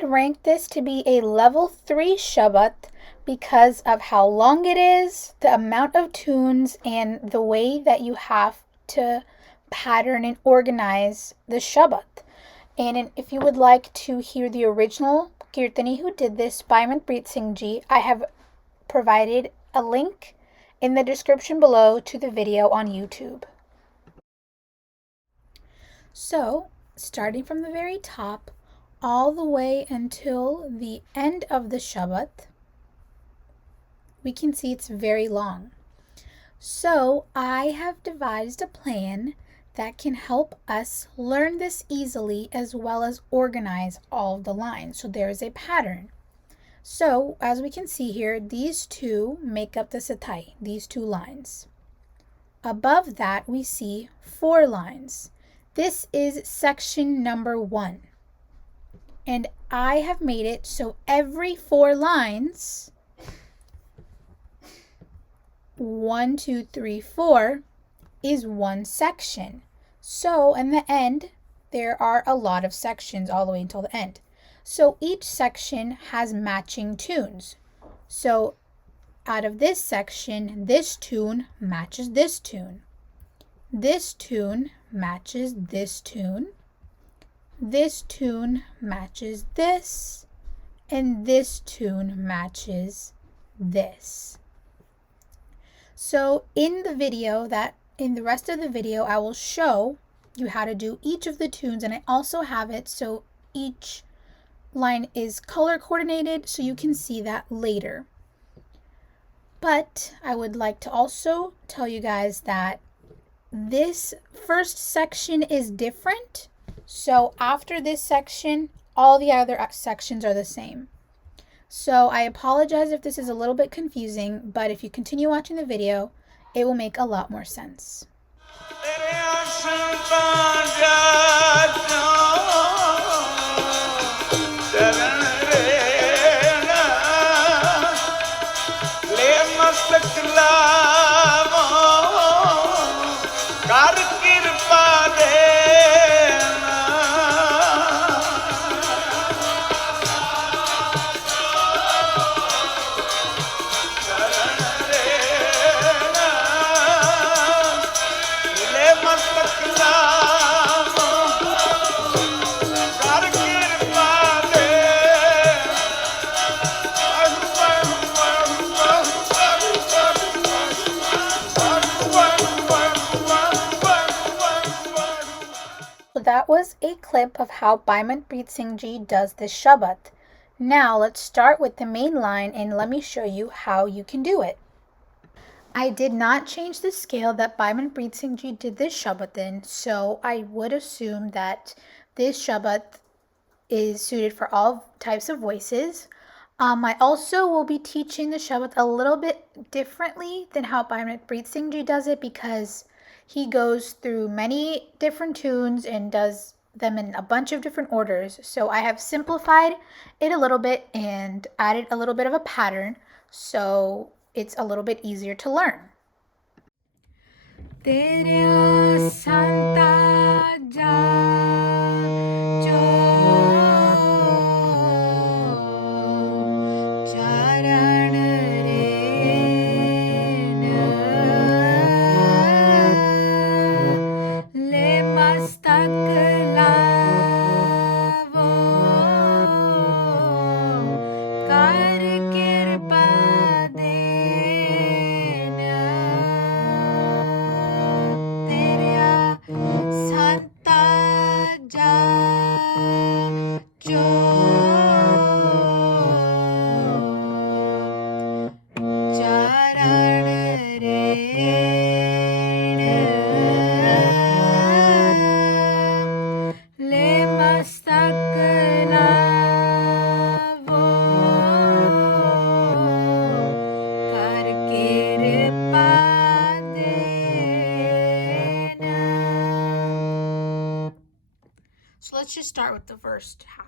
would rank this to be a level 3 Shabath because of how long it is, the amount of tunes, and the way that you have to pattern and organize the Shabath. And if you would like to hear the original Kirtani who did this, Bhai Manpreet Singh ji, I have provided a link in the description below to the video on YouTube. So, starting from the very top, all the way until the end of the Shabath, we can see it's very long. So, I have devised a plan that can help us learn this easily as well as organize all of the lines. So there is a pattern. So as we can see here, these two make up the satai, these two lines. Above that we see 4 lines. This is section number 1. And I have made it so every 4 lines, 1, 2, 3, 4, is one section. So in the end, there are a lot of sections all the way until the end. So each section has matching tunes. So out of this section, this tune matches this tune. This tune matches this tune. This tune matches this. And this tune matches this. So in the rest of the video, I will show you how to do each of the tunes, and I also have it so each line is color coordinated so you can see that later. But I would like to also tell you guys that this first section is different. So after this section, all the other sections are the same. So I apologize if this is a little bit confusing, but if you continue watching the video, it will make a lot more sense. That was a clip of how Bhai Manpreet Singh ji does this Shabath. Now let's start with the main line and let me show you how you can do it. I did not change the scale that Bhai Manpreet Singh ji did this Shabath in, so I would assume that this Shabath is suited for all types of voices. I also will be teaching the Shabath a little bit differently than how Bhai Manpreet Singh ji does it because he goes through many different tunes and does them in a bunch of different orders. So I have simplified it a little bit and added a little bit of a pattern so it's a little bit easier to learn. Teriaa Santa Jaachau Charan Ren Le Mastak Lavo Kar Kirpa Dena Teria Santa Jaachau Charan Ren Le Mastak Lavo Kar Kirpa Dena. So let's just start with the first half.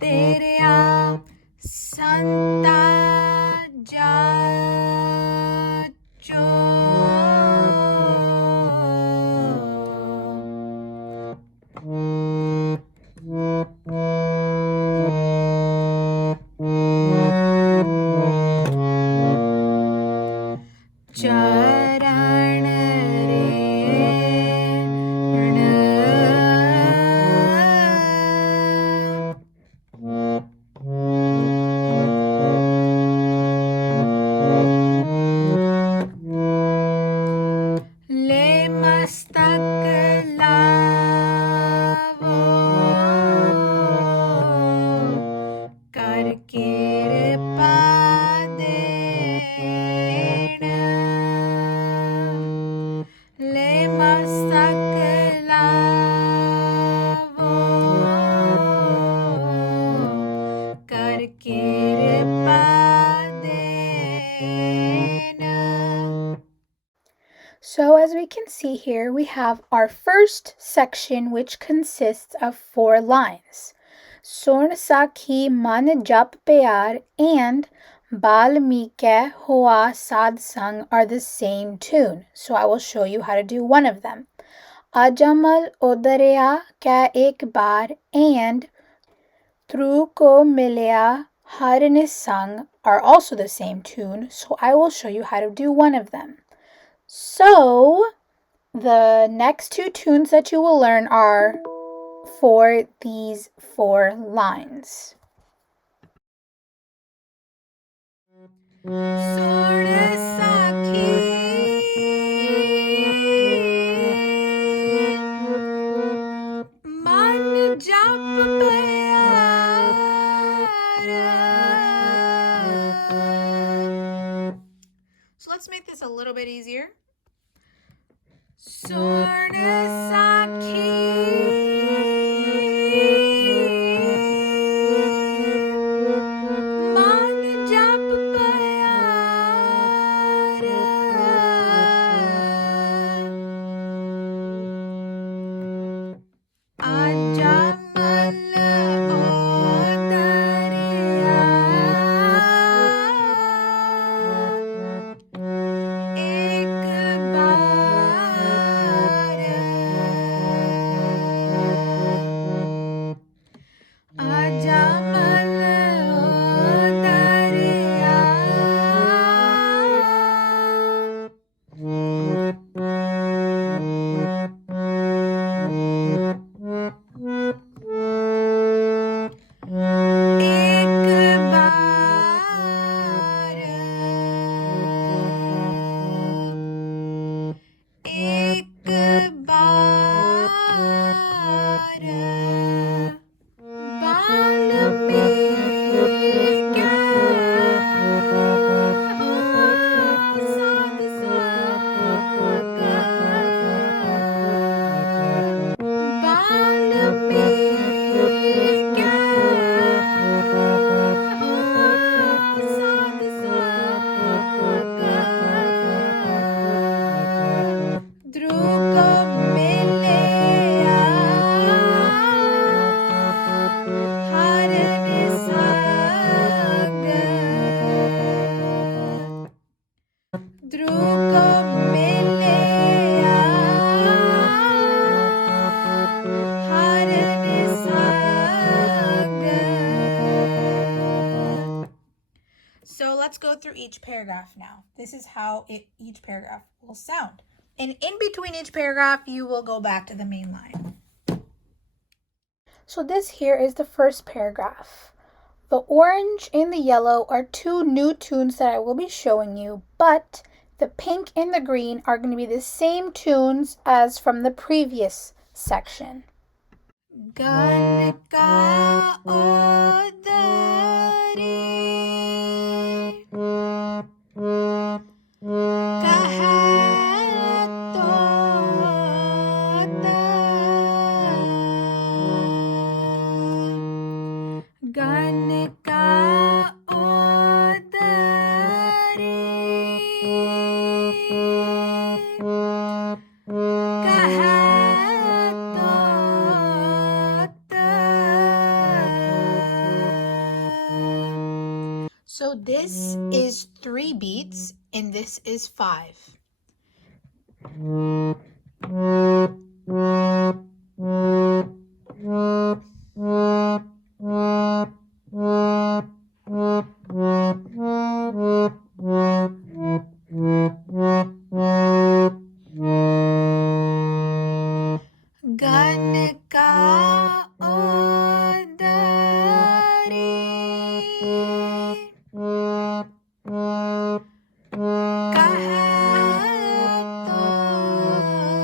Teriaa Santa Jaachau मस्तक लावो कर कृपा देना. So as we can see here, we have our first section, which consists of 4 lines. Sorn Sakhi Man Jap Pyar and Balmike Hoa Sad Sang are the same tune. So I will show you how to do one of them. Ajamal Odareya Ka Ek Baar and Tru Ko Milya Har Nisang are also the same tune. So I will show you how to do one of them. So, the next 2 tunes that you will learn are for these 4 lines. So let's make this a little bit easier. Sorn Sakhi Man Jap Pyar Ajamal Odareya Ek baar Ajamal Odareya So let's go through each paragraph now. This is how each paragraph will sound. And in between each paragraph, you will go back to the main line. So this here is the first paragraph. The orange and the yellow are 2 new tunes that I will be showing you, but the pink and the green are going to be the same tunes as from the previous section. Gan ka odari kahe tota gan ka odari So this is 3 beats and this is 5. Gan ka odari kahe tota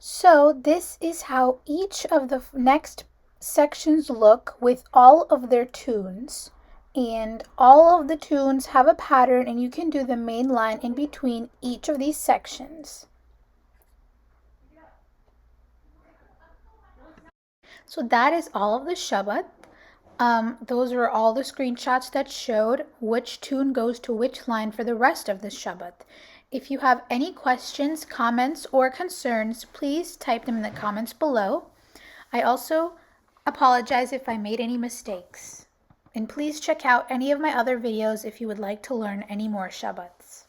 So this is how each of the next sections look with all of their tunes. And all of the tunes have a pattern, and you can do the main line in between each of these sections. So that is all of the Shabath. Those are all the screenshots that showed which tune goes to which line for the rest of the Shabath. If you have any questions, comments, or concerns, please type them in the comments below. I also apologize if I made any mistakes. And please check out any of my other videos if you would like to learn any more Shabaths.